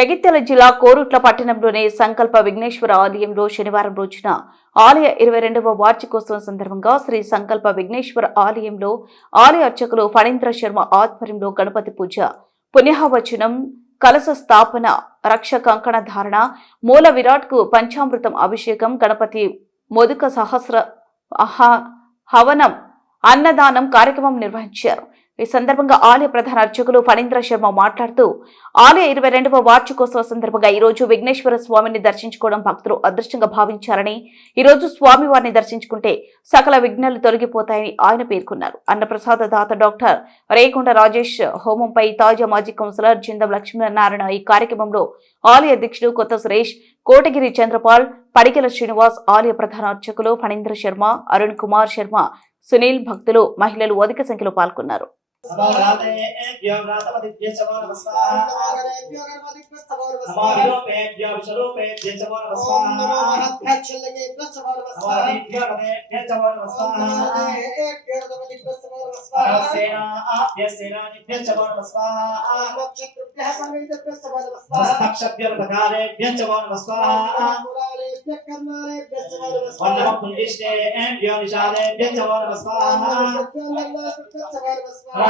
జగిత్యాల జిల్లా కోరుట్ల పట్టణంలోని సంకల్ప విఘ్నేశ్వర ఆలయంలో శనివారం రోజున ఆలయ ఇరవై రెండవ వార్షికోత్సవం సందర్భంగా శ్రీ సంకల్ప విఘ్నేశ్వర ఆలయంలో ఆలయ అర్చకులు ఫణీంద్ర శర్మ ఆధ్వర్యంలో గణపతి పూజ పుణ్యవచనం కలశ స్థాపన రక్ష కంకణ ధారణ మూల విరాట్కు పంచామృతం అభిషేకం గణపతి మొదుక సహస్ర హవనం అన్నదానం కార్యక్రమం నిర్వహించారు. ఈ సందర్భంగా ఆలయ ప్రధాన అర్చకులు ఫణీంద్ర శర్మ మాట్లాడుతూ ఆలయ ఇరవై రెండవ వార్షికోత్సవ సందర్భంగా ఈరోజు విఘ్నేశ్వర స్వామిని దర్శించుకోవడం భక్తులు అదృష్టంగా భావించారని ఈరోజు స్వామివారిని స్వామి వారిని దర్శించుకుంటే సకల విఘ్నాలు తొలగిపోతాయని ఆయన పేర్కొన్నారు. అన్నప్రసాద దాత డాక్టర్ రేకొండ రాజేష్ హోమంపై తాజా మాజీ కౌన్సిలర్ జిందం లక్ష్మీనారాయణ ఈ కార్యక్రమంలో ఆలయ అధ్యక్షుడు కొత్త సురేష్ కోటగిరి చంద్రపాల్ పడికెల శ్రీనివాస్ ఆలయ ప్రధాన అర్చకులు ఫణీంద్ర శర్మ అరుణ్ కుమార్ శర్మ సునీల్ భక్తులు మహిళలు అధిక సంఖ్యలో పాల్గొన్నారు. సమారాధేభ్యో వ్రాతపతిభ్య చమో నమః స్వాహా నమావిరూపేభ్యో విశ్వరూపేభ్య చమో నమః స్వాహా నమాదిభ్యో రథేభ్య చమో నమః స్వాహా నమస్సేనాభ్య సేనానిభ్య చమో నమః స్వాహా హస్తక్షభ్య రథకారేభ్య చమో నమః స్వాహా వందనం పుంజిష్టేభ్యో నిషాదేభ్య చమో నమః స్వాహా రాగయభ్య శ్వనిభ్య చమో నమః స్వాహా వనమాభవాయ చ రుద్రాయ చ స్వాహా నమామిరగ్రీవాయ చ కంఠాయ చ స్వాహా సహస్రాక్షాయ బృహతే చ వంశీయతే చ స్వాహా నమో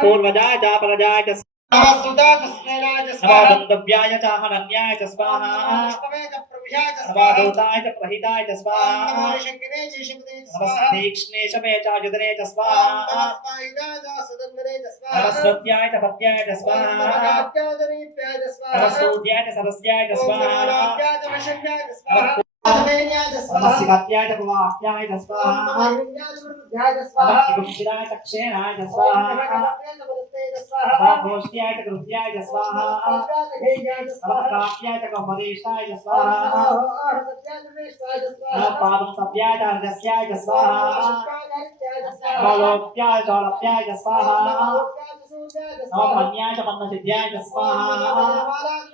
पूर्वजाय च प्रजाय च स्वाहाय च हनन्याय च स्वाहा नवादौताय च प्रहिताय च स्वाहा नमस्तीक्ष्णे च मे चायुधने च स्वाहा नमस्वत्याय च पत्याय च स्वाहा नमस्सौत्याय च सरस्याय च स्वाहा కృత్యాయ చ స్వాహా నమస్కాక్యాయ చ కౌపదేశాయ చ స్వాహా నమపాదం సవ్యాయ చ హృదస్యాయ చ స్వాహా నమలోప్యాయ చ లప్యాయ చ స్వాహా నమపన్యాయ చ పన్నసిద్ధ్యాయ చ స్వాహా నమాఖ్యతే చ ప్రఖ్యతే చ స్వాహా ఆంధ్రాపే అంధసస్పదే దరిద్రం నీలోహితా ఏషాం పురుషాణామేషాం పశూనాం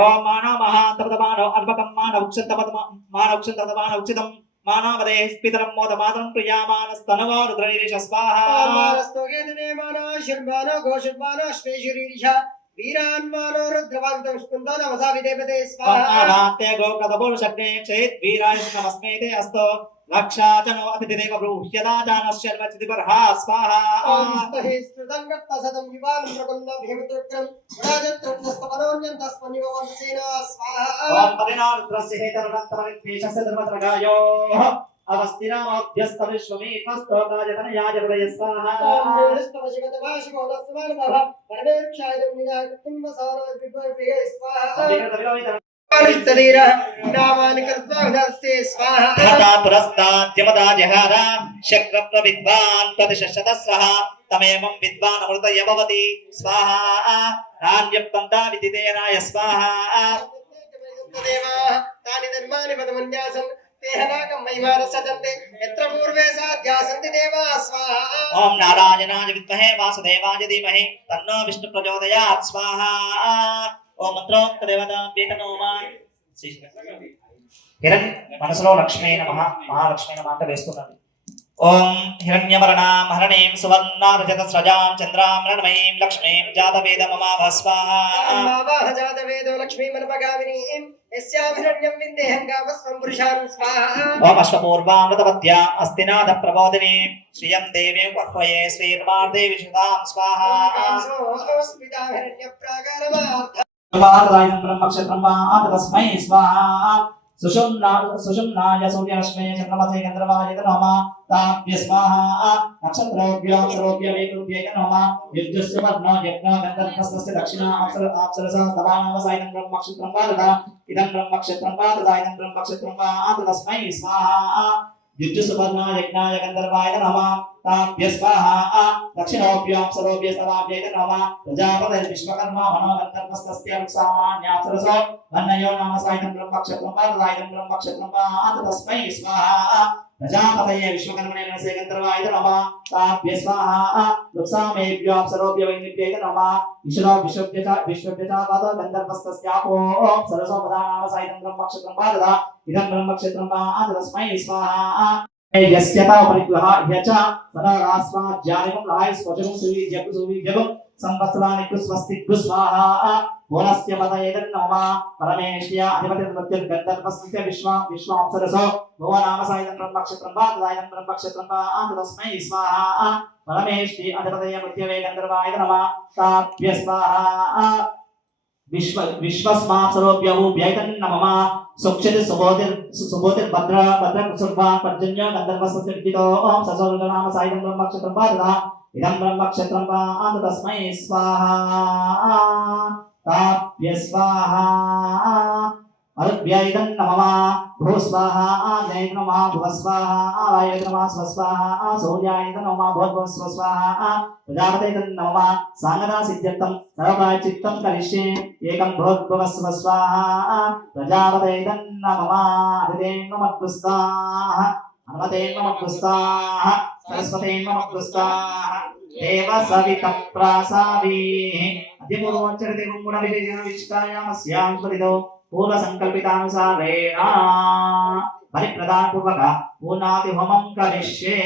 ఓం మానవ మహాంతపదమానవ అద్భుతం మానవ ఉక్షంతపదమ మానవ ఉక్షంతపదమాన ఉచితం మానవదే పితరం మోద మాతం ప్రియామానస్తనవారు ద్రైరేష స్వాహా వీరాన్మానో రుద్రవాంతం స్కుందో నమసా విదేవతే స్వాహా. ఆనాత్య గోకదబోల్ శగ్నే చేత్ వీరాయ నమస్మేతే అస్తో లక్షాచనో అతిథిదేవ బ్రూహ్యదా జానశ్చర్వచితి బర్హా స్వాహా. స్తహిస్తుతం గత్తసతం వివానం ప్రబంధ భీమతృక్రం రాజత్రస్తపరోన్యం తస్మనివ వంశేన స్వాహా. ఓం పరిణారుద్రస్య హేతరుణత్తమవిద్వేషస్య ధర్మత్రగాయో. అవస్థిరామభ్యస్త విశ్వమేకస్తోకాయతనయాయ హృదయ స్వాహా ధతా పురస్తాద్యమదా శక్ర ప్రవిద్వాన్ ప్రతిశతస్రః తమేవం విద్వాన్ అమృత యభవతి స్వాహా నాణ్యప్తంతా విదితేనాయ స్వాహా తాని ధర్మాని పదమన్యాసం దేహనాగం మహిమారసజంతే ఎత్ర పూర్వే సాధ్యాసంతి దేవా స్వాహా ఓం నారాయణాయ విద్మహే వాసుదేవాయ ధీమహి తన్నో విష్ణు ప్రచోదయాత్ స్వాహా। ఓం మంత్రోక్త దేవత పీఠనోమా మనసులో లక్ష్మీ నమ మహాలక్ష్మీ నమ అంట వేస్తున్నాను. ఓం హిరణ్యవర్ణాం హరణీం సువర్ణారజత స్రజాం చంద్రాం రణమయీం లక్ష్మీం జాతవేద మమ స్వాహా అంబావాహ జాతవేద యజో లక్ష్మీమనపగామినీం యస్యాభిరణ్యం విందేహం కామస్వం పురుషాన్ స్వాహా. ఓం అశ్వపూర్వామృతవత్య అస్తినాథ ప్రబోధిని శ్రియం దేవీ పక్వయే శ్రీర్మార్దే విశుధాం స్వాహా. బ్రహ్మక్షత్రం వా తస్మై స్వాహా. సుషుమ్నాయ సూర్యరశ్మే చంద్రమసే గంధర్వాయ నమ తాభ్య స్వాహా నక్షత్రోభ్య అప్సరోభ్య యుద్ధస్య వర్ణో యజ్ఞ గంధర్వస్తస్య దక్షిణ అప్సర అప్సరస తవానవసాయనం బ్రహ్మక్షత్రం వా ఇదం బ్రహ్మక్షత్రం వా తదా ఇదం బ్రహ్మక్షత్రం వా తస్మై స్వాహ యుద్ధసువర్ణ యజ్ఞాయ గంధర్వాయ నమ తాభ్య స్వాహా దక్షిణోభ్యాప్సరోభ్య స్తవాభ్య నమ ప్రజాపతి విశ్వకర్మ మనో గంధర్వస్తస్య సామాన్యాప్సరస వన్నయో నామ సాయుధం బ్రహ్మక్షత్రం వా తదాయుధం బ్రహ్మక్షత్రం వా తస్మై స్వాహా ప్రజాపతయే విశ్వకర్మణే నమసే నమ. తాభ్య స్వాహా. లుక్సామేభ్యాప్సరోభ్య వైనిభ్య నమ. విశ్వో విశ్వభ్యత విశ్వభ్యతాపద గంధర్వస్తస్యాపో సరసోపదానామ సాయుధం బ్రహ్మక్షత్రం వా ఇదం బ్రహ్మక్షత్రం వా తస్మై స్వాహా. యస్యత పరిగ్రహ యచ సదా స్వాజ్యానికం రాయ స్వచకం సువి జపు సువి జపం సంవత్సరాని స్వస్తి స్వాహా పూర్ణస్య పదయేదన్నమ పరమేశ్య అధిపతి నృత్య గంధర్వస్య విశ్వ విశ్వాంసరసో భువ నామ సాయుధం బ్రహ్మక్షత్రం వా తదాయుధం బ్రహ్మక్షత్రం వా తస్మై స్వాహా. పరమేశ్వరి అధిపతయ మృత్యవే గంధర్వాయ నమ. తాభ్య స్వాహా. విశ్వ విశ్వస్మాప్సరోభ్యవు వ్యైతన్నమమ సుక్షతి సుబోధిర్ సుబోధిర్ భద్ర భద్ర కుసుర్వా పర్జన్య గంధర్వస్య విదితో ఓం ససోరుగనామ సాయుధం బ్రహ్మక్షత్రం వా తదా ఇదం బ్రహ్మక్షత్రం వా తస్మై స్వాహ తాప్య స్వాహ అరుభ్యైదం నమమ భూ స్వాహా ఆగ్నేయ నమ భువ స్వాహా ఆవాయ నమ స్వ స్వాహా సూర్యాయ నమ భూర్భువ స్వ స్వాహా ప్రజాపతే నమ సాంగదా సిద్ధ్యర్థం సర్వకాయ కలిష్యే ఏకం భూర్భువ స్వ స్వాహ హనుమతే నమ స్వాహ సరస్వతే నమ స్వాహ దేవ సవిత ప్రాసావీ అద్యపూర్వోచ్చరతే గుణ విజయ విష్టాయామస్యాం పూల సంకల్పితానుసారేణ బలిప్రదాన పూర్వక పూర్ణాతి హోమం కలిష్యే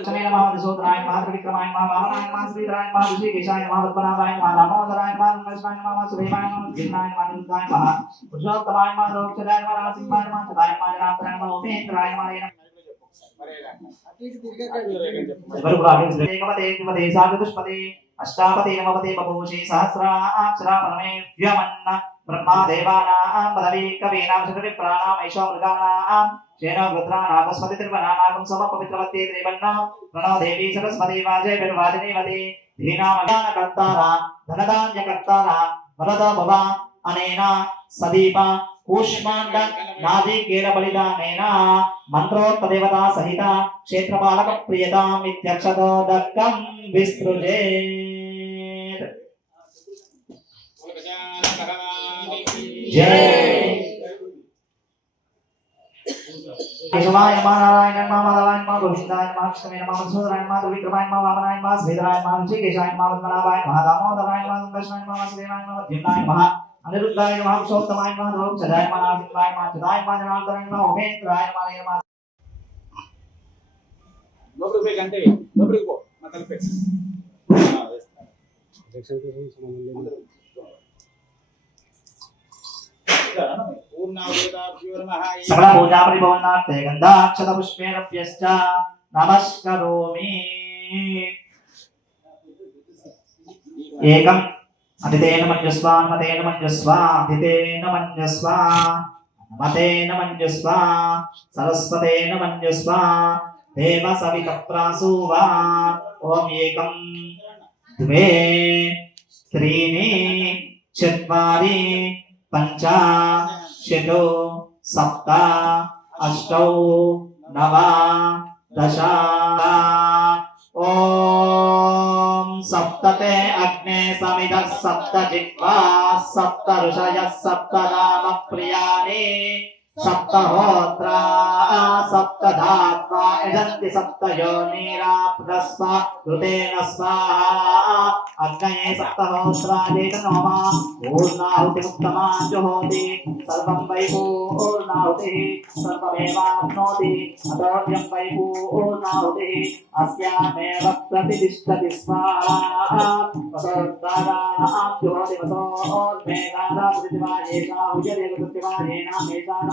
చమే నమః మధుసూదనాయ నమః త్రివిక్రమాయ నమః వామనాయ నమః శ్రీధరాయ నమః ఋషికేశాయ నమః పద్మనాభాయ నమః దామోదరాయ నమః నమస్కాయ నమః సుభేమాయ నమః జిన్నాయ నమః నమః పురుషోత్తమాయ నమః రోక్షదాయ నమః నమః సదాయ నమః నిరాంతరాయ నమః ఉపేంద్రాయ నమః ఎవరు కూడా ఆలోచించలేదు. ఏకపదే సహస్రాక్షరా పరమే వ్యమన్న బ్రహ్మా దేవానాం పదవీ కవీనాం శృతి ప్రాణాం ఐషో మృగానాం శేనో వృద్రానాగస్మతి త్రివనానాగం సమ పవిత్రవత్తే త్రివన్న ప్రణో దేవీ సరస్వతి వాజే బిర్వాదినేవతి ధీనామజ్ఞానకర్తార ధనధాన్యకర్తార వరద భవ అనేన సదీప కూష్మాండ నాదీకేన బలిదానేన మంత్రోత్తదేవతా సహిత క్షేత్రపాలక ప్రియతాం ఇత్యక్షతో దక్కం విస్తృజేత్ జై. కేశవాయ నమః నారాయణ నమః మాధవాయ నమః గోవిందాయ నమః కృష్ణాయ నమః మధుసూదనాయ నమః త్రివిక్రమాయ నమః వామనాయ నమః శ్రీధరాయ నమః ఋషికేశాయ నమః పద్మనాభాయ నమః దామోదరాయ నమః సంకర్షణాయ నమః వాసుదేవాయ నమః ద్యుమ్నాయ నమః. అనిరుద్ధాయ నమః పురుషోత్తమాయ నమః దోక్షదాయ నమః నారసింహాయ నమః చదాయ నమః జనార్దనాయ నమః ఉపేంద్రాయ నమః లోపలికి పోయి గంటే లోపలికి పో. మా తలపే సకల పూజా పరిభవనార్థే గంధాక్షత పుష్పేరభ్యశ్చ నమస్కరోమి. ఏకం అతిథేన మంజస్వ అనుమతేన మంజస్వ అతిథేన మంజస్వ అనుమతేన మంజస్వ సరస్వతేన మంజస్వ దేవ సవిత ప్రాసూవా ఓం ఏకం. ద్వే త్రీణి చత్వారి పంచ షటు సప్త అష్టౌ నవ దశ సప్తతే అగ్నే సమిద సప్త జిహ్వా సప్త ఋషయ సప్త నామ ప్రియాని सप्तहोत्रा सप्तधात्वा यजन्ति सप्तयोनिराप्तस्व कृतेन स्वाहा अग्नये सप्तहोत्राजेत नोमा पूर्णाहुतिमुक्तमाजुहोति सर्वं वै पूर्णाहुतिः सर्वमेवाप्नोति अतोऽयं वै पूर्णाहुतिः अस्यामेव प्रतिष्ठति स्वाहा वसोद्दाराब्जुहोति वसोन्मेदारा प्रतिदिवायेषा हुजते प्रतिदिवायेना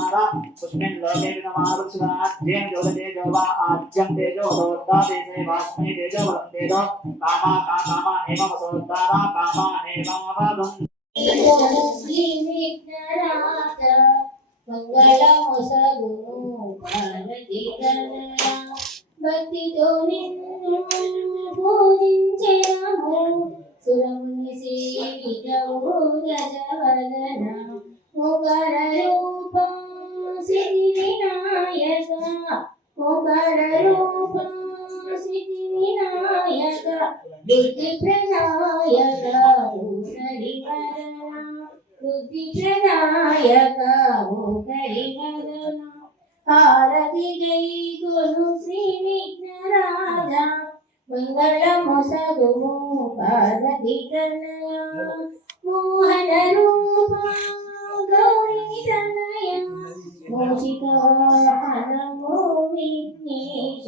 मेषानारा पुष्मिन् लोके विनमावृक्षदाज्येन जोदते जोवा आज्यं तेजो वसोद्दा तेजे वास्मै तेजो वरं तेजो कामा का कामा एव वसोद्दारा कामा एव वदन् శ్రీవిఘ్ననాథ మంగళమొసగు పార్వతీకరణ భక్తితో నిన్ను పూజించెదము సురముని సేవితవు గజవదన బుద్ధి ప్రదాయక హరివరణ బుద్ధి హారతి గై గురు శ్రీ విఘ్నరాజ పార్వతి మోహన రూప గౌరీ మోషిక వాహనమో విఘ్నేశ